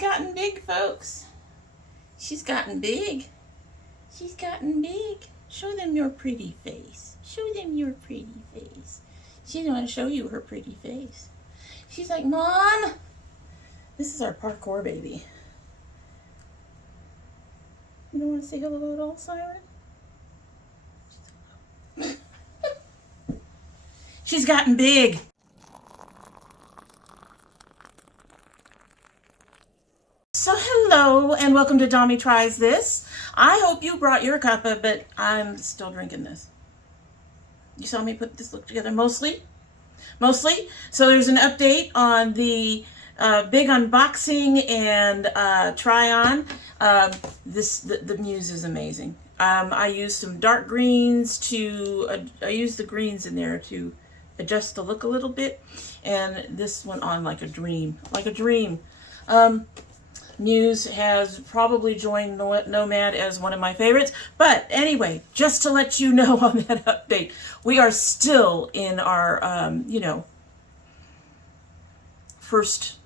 gotten big, folks. She's gotten big. She's gotten big. Show them your pretty face. Show them your pretty face. She didn't want to show you her pretty face. She's like, Mom, this is our parkour baby. You don't want to say hello at all, Siren? She's gotten big. So hello and welcome to domytriesthis. I hope you brought your cuppa, but I'm still drinking this. You saw me put this look together mostly. So there's an update on the big unboxing and try on. The Muse is amazing. I used some dark greens I used the greens in there to adjust the look a little bit, and this went on like a dream, Muse has probably joined Nomad as one of my favorites. But anyway, just to let you know on that update, we are still in our, first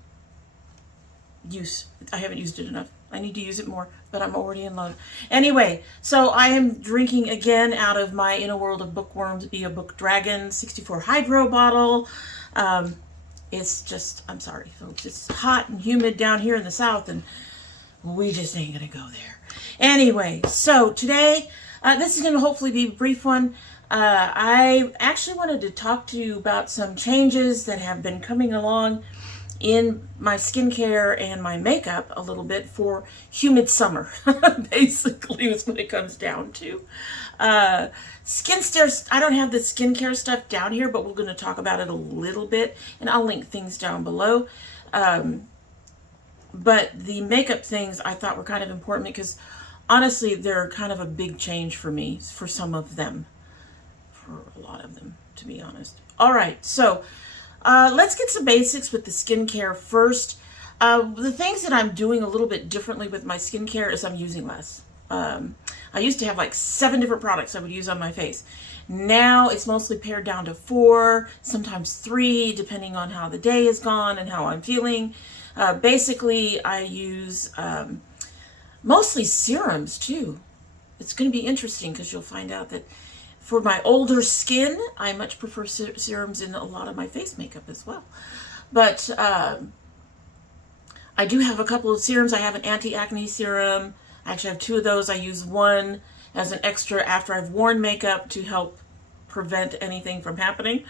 use. I haven't used it enough. I need to use it more, but I'm already in love. Anyway, so I am drinking again out of my In a World of Bookworms Be a Book Dragon 64 Hydro bottle. It's just, I'm sorry, folks, it's hot and humid down here in the south, and we just ain't gonna go there. Anyway, so today, this is gonna hopefully be a brief one. I actually wanted to talk to you about some changes that have been coming along in my skincare and my makeup a little bit for humid summer. Basically is what it comes down to. Skincare, I don't have the skincare stuff down here, but we're going to talk about it a little bit, and I'll link things down below. But the makeup things I thought were kind of important because honestly, they're kind of a big change for me, for some of them, for a lot of them, to be honest. All right, so let's get some basics with the skincare first. The things that I'm doing a little bit differently with my skincare is I'm using less. I used to have like 7 different products I would use on my face. Now it's mostly pared down to 4, sometimes 3, depending on how the day is gone and how I'm feeling. Basically, I use mostly serums too. It's going to be interesting because you'll find out that for my older skin, I much prefer serums in a lot of my face makeup as well. But I do have a couple of serums. I have an anti-acne serum. I actually have 2 of those. I use one as an extra after I've worn makeup to help prevent anything from happening.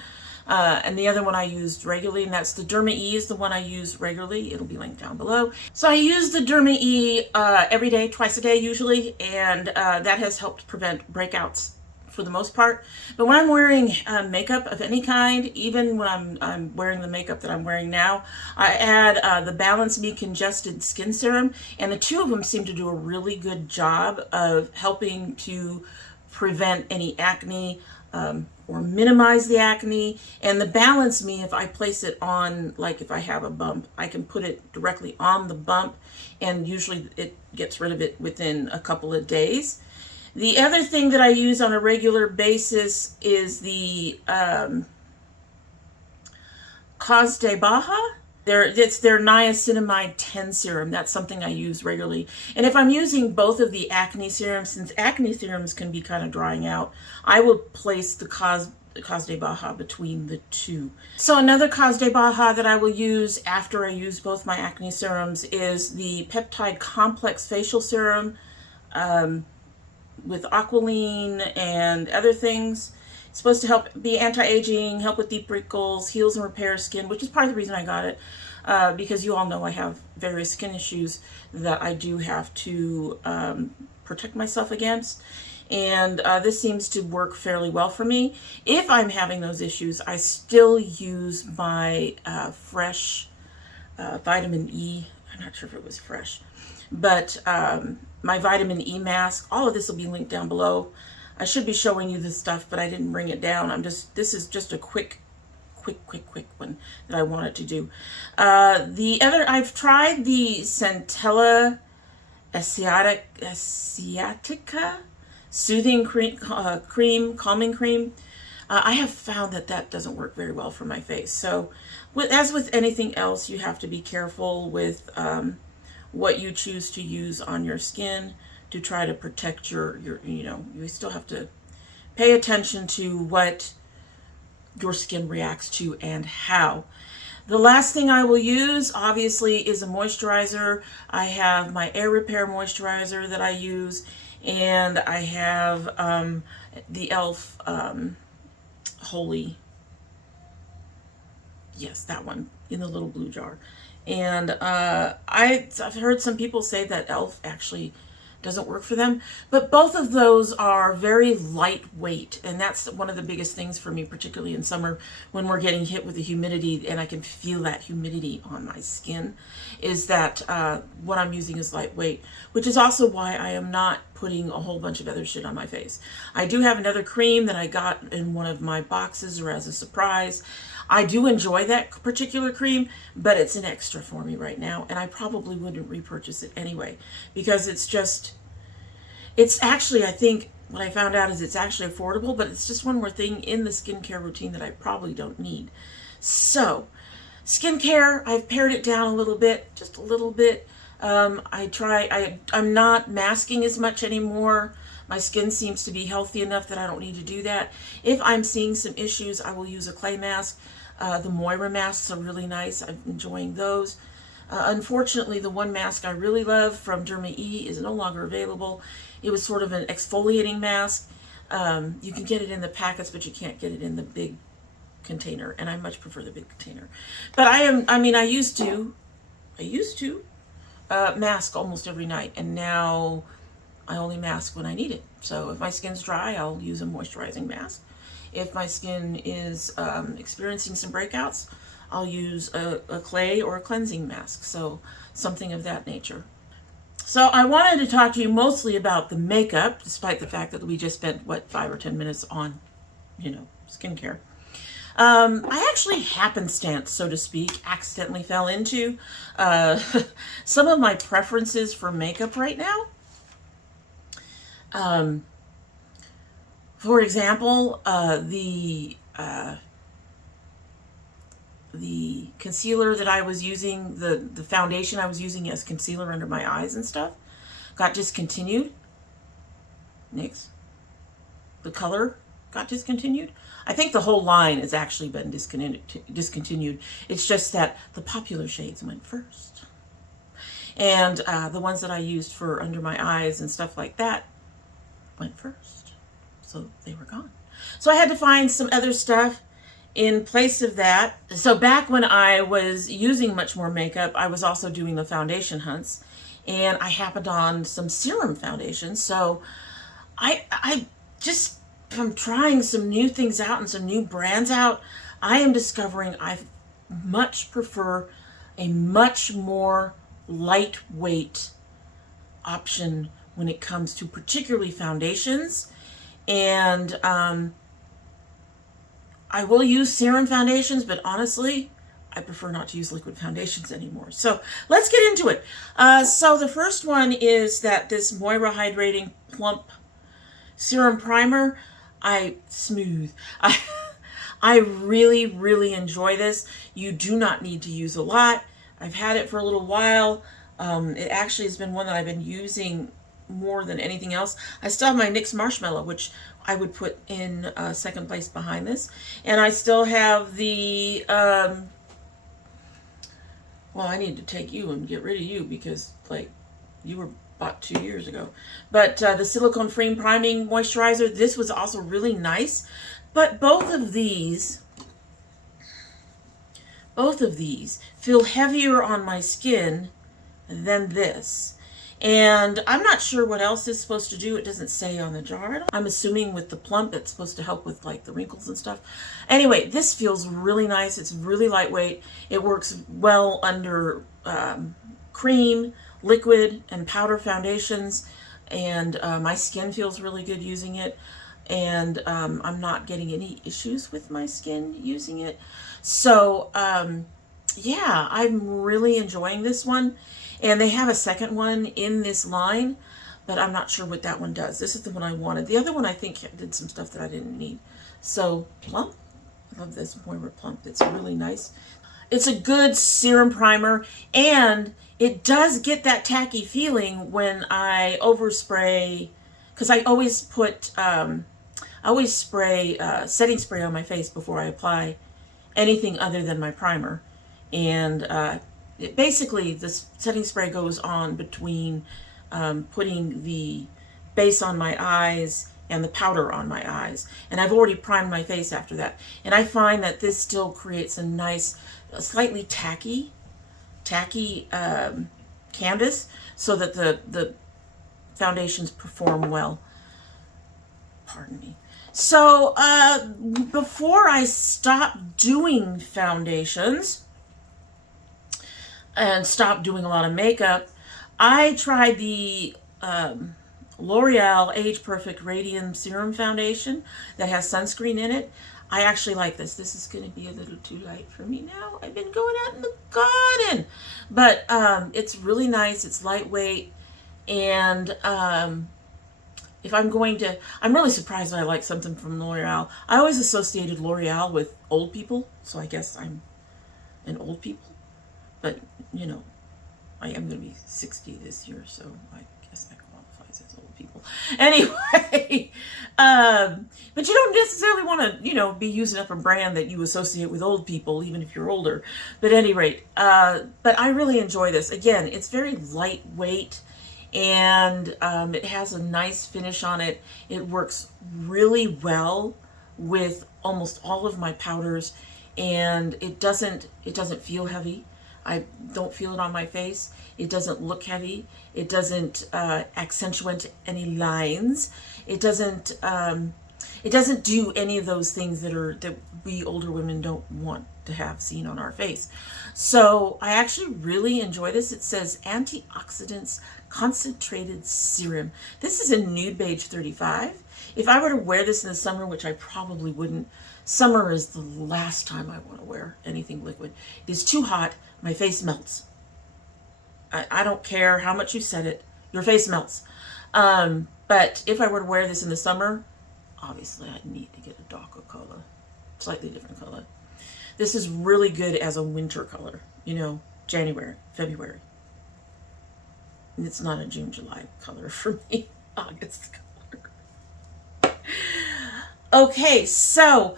And the other one I used regularly, and that's the Derma E is the one I use regularly. It'll be linked down below. So I use the Derma E every day, twice a day usually, and that has helped prevent breakouts for the most part. But when I'm wearing makeup of any kind, even when I'm wearing the makeup that I'm wearing now, I add the Balance Me Congested Skin Serum, and the 2 of them seem to do a really good job of helping to prevent any acne or minimize the acne. And the Balance Me, if I place it on, like if I have a bump, I can put it directly on the bump, and usually it gets rid of it within a couple of days. The other thing that I use on a regular basis is the Cause de Baja. It's their Niacinamide 10 serum. That's something I use regularly. And if I'm using both of the acne serums, since acne serums can be kind of drying out, I will place the Cause de Baja between the 2. So another Cause de Baja that I will use after I use both my acne serums is the Peptide Complex Facial Serum. With Aqualine and other things. It's supposed to help be anti-aging, help with deep wrinkles, heals and repairs skin, which is part of the reason I got it, because you all know I have various skin issues that I do have to protect myself against. And this seems to work fairly well for me. If I'm having those issues, I still use my fresh vitamin E. I'm not sure if it was fresh, but my vitamin E mask. All of this will be linked down below. I should be showing you this stuff, but I didn't bring it down. This is just a quick one that I wanted to do. I've tried the Centella Asiatica Soothing Cream, Calming Cream. I have found that doesn't work very well for my face. So as with anything else, you have to be careful with what you choose to use on your skin to try to protect your you still have to pay attention to what your skin reacts to and how. The last thing I will use, obviously, is a moisturizer. I have my Air Repair moisturizer that I use, and I have the e.l.f. Holy, yes, that one in the little blue jar. And I've heard some people say that e.l.f. actually doesn't work for them, but both of those are very lightweight, and that's one of the biggest things for me, particularly in summer when we're getting hit with the humidity and I can feel that humidity on my skin, is that what I'm using is lightweight, which is also why I am not putting a whole bunch of other shit on my face. I do have another cream that I got in one of my boxes or as a surprise. I do enjoy that particular cream, but it's an extra for me right now, and I probably wouldn't repurchase it anyway, because it's actually, I think what I found out is it's actually affordable, but it's just one more thing in the skincare routine that I probably don't need. So, skincare, I've pared it down a little bit, just a little bit. I'm not masking as much anymore. My skin seems to be healthy enough that I don't need to do that. If I'm seeing some issues, I will use a clay mask. The Moira masks are really nice. I'm enjoying those. Unfortunately, the one mask I really love from Derma E is no longer available. It was sort of an exfoliating mask. You can get it in the packets, but you can't get it in the big container, and I much prefer the big container. But I used to mask almost every night, and now I only mask when I need it. So if my skin's dry, I'll use a moisturizing mask. If my skin is experiencing some breakouts, I'll use a clay or a cleansing mask. So something of that nature. So I wanted to talk to you mostly about the makeup, despite the fact that we just spent, 5 or 10 minutes on, skincare. I actually happenstance, so to speak, accidentally fell into some of my preferences for makeup right now. For example, the concealer that I was using, the foundation I was using as concealer under my eyes and stuff, got discontinued. Next. The color got discontinued. I think the whole line has actually been discontinued. It's just that the popular shades went first. And the ones that I used for under my eyes and stuff like that went first. So they were gone. So I had to find some other stuff in place of that. So back when I was using much more makeup, I was also doing the foundation hunts, and I happened on some Serum foundation. So I just, from trying some new things out and some new brands out, I am discovering I much prefer a much more lightweight option when it comes to particularly foundations. And I will use Serum foundations, but honestly, I prefer not to use liquid foundations anymore. So let's get into it. So the first one is this Moira Hydrating Plump Serum Primer. Smooth. I really, really enjoy this. You do not need to use a lot. I've had it for a little while. It actually has been one that I've been using more than anything else. I still have my NYX Marshmallow, which I would put in second place behind this. And I still have the, well, I need to take you and get rid of you because, you were bought 2 years ago. But the silicone-free priming moisturizer, this was also really nice. But both of these feel heavier on my skin than this. And I'm not sure what else it's supposed to do. It doesn't say on the jar. I'm assuming with the Plump, it's supposed to help with the wrinkles and stuff. Anyway, this feels really nice. It's really lightweight. It works well under cream, liquid, and powder foundations. And my skin feels really good using it. And I'm not getting any issues with my skin using it. So, yeah, I'm really enjoying this one. And they have a second one in this line, but I'm not sure what that one does. This is the one I wanted. The other one I think did some stuff that I didn't need. So, Plump. I love this Moira Plump. It's really nice. It's a good serum primer, and it does get that tacky feeling when I overspray, because I always spray setting spray on my face before I apply anything other than my primer. And basically, this setting spray goes on between putting the base on my eyes and the powder on my eyes. And I've already primed my face after that. And I find that this still creates a nice, slightly tacky canvas, so that the foundations perform well. Pardon me. So before I stop doing foundations and stop doing a lot of makeup, I tried the L'Oreal Age Perfect Radium Serum Foundation that has sunscreen in it. I actually like this. This is going to be a little too light for me now. I've been going out in the garden. But it's really nice. It's lightweight. And if I'm going to, I'm really surprised that I like something from L'Oreal. I always associated L'Oreal with old people, so I guess I'm an old people. But, you know, I am going to be 60 this year, so I guess that qualifies as old people. Anyway, but you don't necessarily want to, you know, be using up a brand that you associate with old people, even if you're older. But at any rate, but I really enjoy this. Again, it's very lightweight. And it has a nice finish on it. It works really well with almost all of my powders, and it doesn't feel heavy. I don't feel it on my face. It doesn't look heavy. It doesn't accentuate any lines. It doesn't do any of those things that we older women don't want to have seen on our face. So I actually really enjoy this. It says antioxidants concentrated serum. This is a nude beige 35. If I were to wear this in the summer, which I probably wouldn't, summer is the last time I want to wear anything liquid. It is too hot. My face melts. I don't care how much you set it. Your face melts. But if I were to wear this in the summer, obviously I'd need to get a darker color, slightly different color. This is really good as a winter color, you know, January, February. It's not a June, July color for me, August color. Okay, so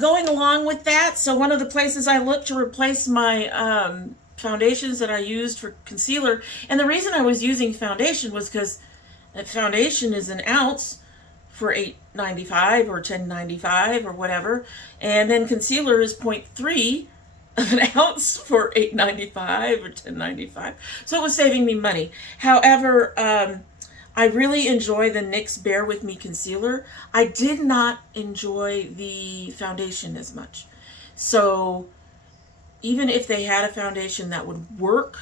going along with that, so one of the places I looked to replace my foundations that I used for concealer, and the reason I was using foundation was because that foundation is an ounce for $8.95 or $10.95 or whatever, and then concealer is 0.3 of an ounce for $8.95 or $10.95. So it was saving me money. However, I really enjoy the NYX Bear With Me concealer. I did not enjoy the foundation as much. So even if they had a foundation that would work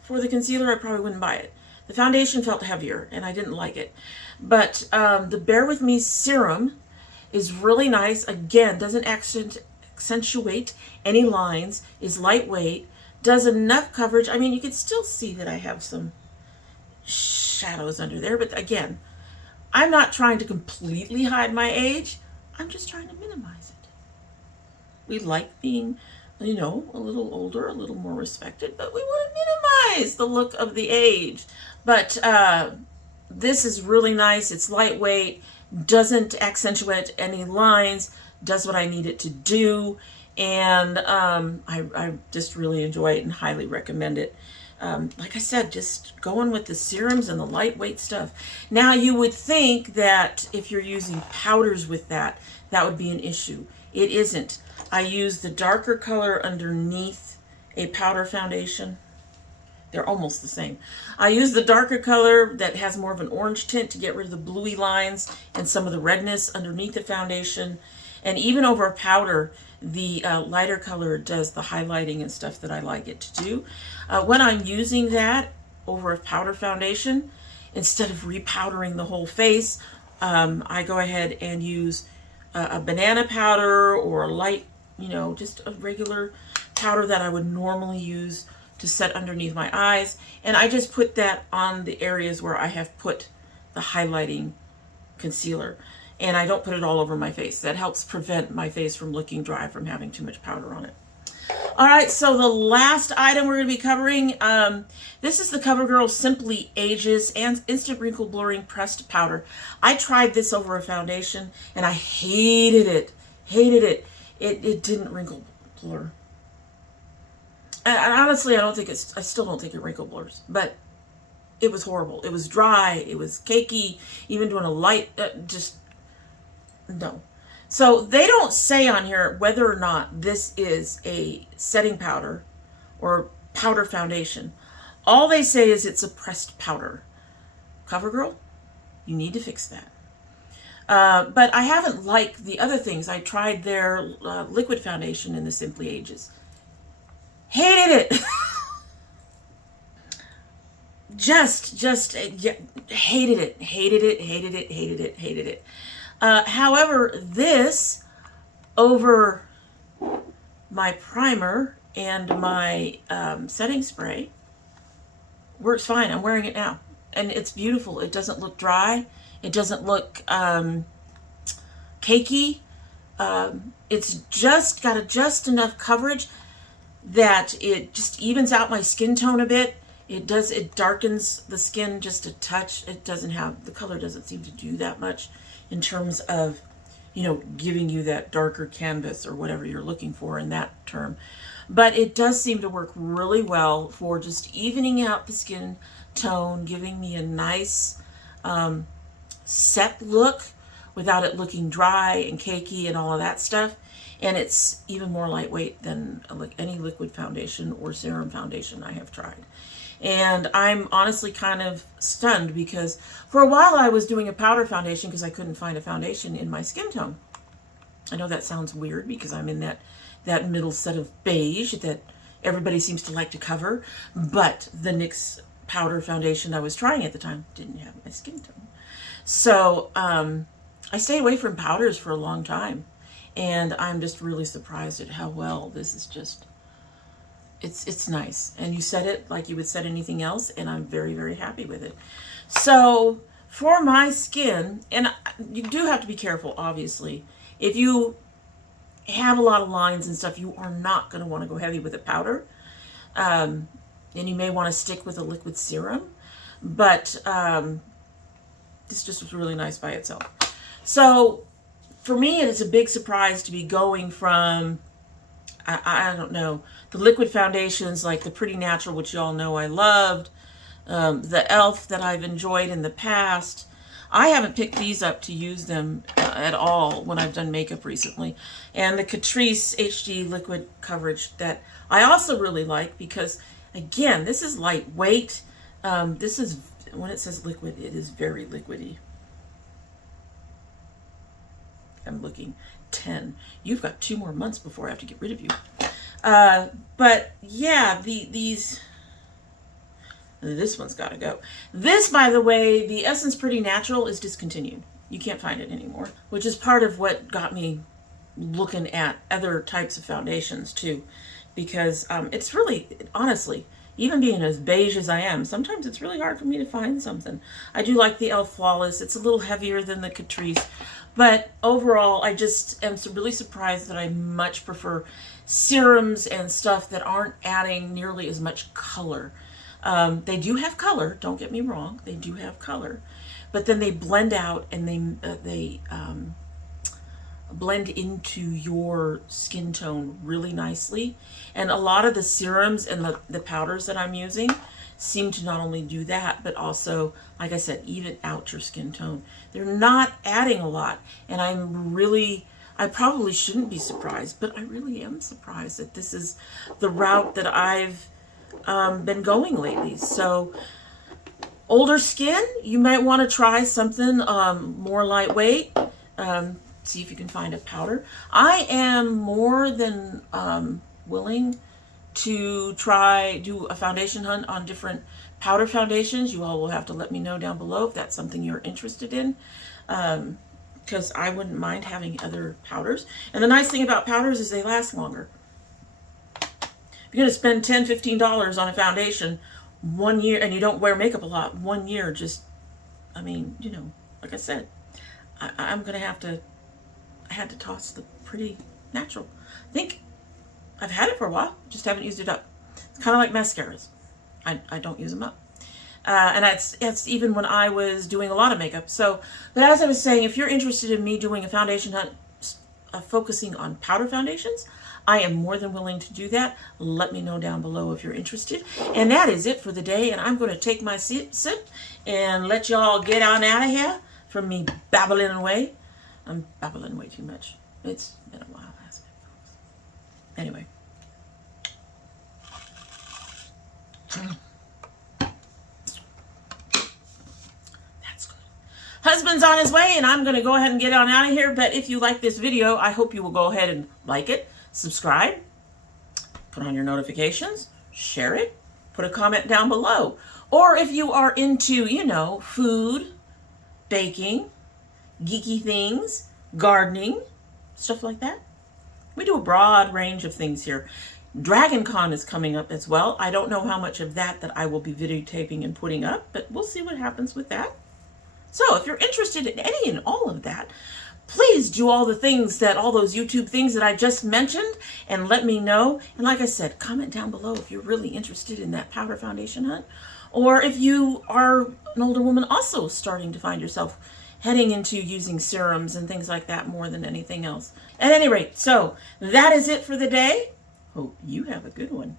for the concealer, I probably wouldn't buy it. The foundation felt heavier, and I didn't like it. But the Bear With Me serum is really nice. Again, doesn't accentuate any lines, is lightweight, does enough coverage. I mean, you can still see that I have some shadows under there, but again, I'm not trying to completely hide my age. I'm just trying to minimize it. We like being, you know, a little older, a little more respected, but we want to minimize the look of the age. But this is really nice. It's lightweight, doesn't accentuate any lines, does what I need it to do, and I just really enjoy it and highly recommend it. Like I said, just going with the serums and the lightweight stuff. Now, you would think that if you're using powders with that, that would be an issue. It isn't. I use the darker color underneath a powder foundation. They're almost the same. I use the darker color that has more of an orange tint to get rid of the bluey lines and some of the redness underneath the foundation. And even over a powder, the lighter color does the highlighting and stuff that I like it to do. When I'm using that over a powder foundation, instead of repowdering the whole face, I go ahead and use a banana powder or a light, you know, just a regular powder that I would normally use to set underneath my eyes. And I just put that on the areas where I have put the highlighting concealer. And I don't put it all over my face. That helps prevent my face from looking dry from having too much powder on it. All right, so the last item we're going to be covering, this is the CoverGirl Simply Ages and Instant Wrinkle Blurring Pressed Powder. I tried this over a foundation, and I hated it. Hated it. It didn't wrinkle blur. And honestly, I still don't think it wrinkle blurs, but it was horrible. It was dry. It was cakey. Even doing a light, just no. So they don't say on here whether or not this is a setting powder or powder foundation. All they say is it's a pressed powder. CoverGirl, you need to fix that. But I haven't liked the other things. I tried their liquid foundation in the Simply Ages. Hated it. just hated it. Hated it, hated it, hated it, hated it. However, this over my primer and my setting spray works fine. I'm wearing it now, and it's beautiful. It doesn't look dry. It doesn't look cakey. It's just got just enough coverage that it just evens out my skin tone a bit. It darkens the skin just a touch. The color doesn't seem to do that much in terms of, giving you that darker canvas or whatever you're looking for in that term. But it does seem to work really well for just evening out the skin tone, giving me a nice set look without it looking dry and cakey and all of that stuff. And it's even more lightweight than any liquid foundation or serum foundation I have tried. And I'm honestly kind of stunned because for a while I was doing a powder foundation because I couldn't find a foundation in my skin tone. I know that sounds weird because I'm in that middle set of beige that everybody seems to like to cover, but the NYX powder foundation I was trying at the time didn't have my skin tone. So I stayed away from powders for a long time, and I'm just really surprised at how well this is just... It's nice, and you set it like you would set anything else, and I'm very, very happy with it. So for my skin, and you do have to be careful, obviously. If you have a lot of lines and stuff, you are not going to want to go heavy with a powder, and you may want to stick with a liquid serum, but this just was really nice by itself. So for me, it is a big surprise to be going from... I don't know, the liquid foundations like the Pretty Natural, which you all know I loved, the e.l.f. that I've enjoyed in the past. I haven't picked these up to use them at all when I've done makeup recently. And the Catrice HD liquid coverage that I also really like because, again, this is lightweight. This is, when it says liquid, it is very liquidy. I'm looking 10. You've got 2 more months before I have to get rid of you. But yeah, this one's got to go. This, by the way, the Essence Pretty Natural is discontinued. You can't find it anymore, which is part of what got me looking at other types of foundations too, because it's really, honestly, even being as beige as I am, sometimes it's really hard for me to find something. I do like the e.l.f. Flawless. It's a little heavier than the Catrice. But overall, I just am really surprised that I much prefer serums and stuff that aren't adding nearly as much color. They do have color, don't get me wrong. They do have color. But then they blend out and they blend into your skin tone really nicely. And a lot of the serums and the powders that I'm using seem to not only do that, but also, like I said, even out your skin tone. They're not adding a lot. And I probably shouldn't be surprised, but I really am surprised that this is the route that I've been going lately. So older skin, you might want to try something more lightweight. See if you can find a powder. I am more than willing to do a foundation hunt on different powder foundations. You all will have to let me know down below if that's something you're interested in, because I wouldn't mind having other powders. And the nice thing about powders is they last longer. If you're going to spend $10, $15 on a foundation 1 year, and you don't wear makeup a lot, 1 year just, I mean, like I said, I had to toss the Pretty Natural. I think I've had it for a while, just haven't used it up. It's kind of like mascaras. I don't use them up. And that's even when I was doing a lot of makeup. So, but as I was saying, if you're interested in me doing a foundation hunt focusing on powder foundations, I am more than willing to do that. Let me know down below if you're interested. And that is it for the day. And I'm going to take my sip and let y'all get on out of here from me babbling away. I'm babbling way too much. It's been a while, hasn't it, folks? Anyway. That's good. Husband's on his way, and I'm going to go ahead and get on out of here. But if you like this video, I hope you will go ahead and like it, subscribe, put on your notifications, share it, put a comment down below. Or if you are into, you know, food, baking, geeky things, gardening, stuff like that. We do a broad range of things here. Dragon Con is coming up as well. I don't know how much of that I will be videotaping and putting up, but we'll see what happens with that. So if you're interested in any and all of that, please do all the things all those YouTube things that I just mentioned and let me know. And like I said, comment down below if you're really interested in that powder foundation hunt, or if you are an older woman also starting to find yourself heading into using serums and things like that more than anything else. At any rate, so that is it for the day. Hope you have a good one.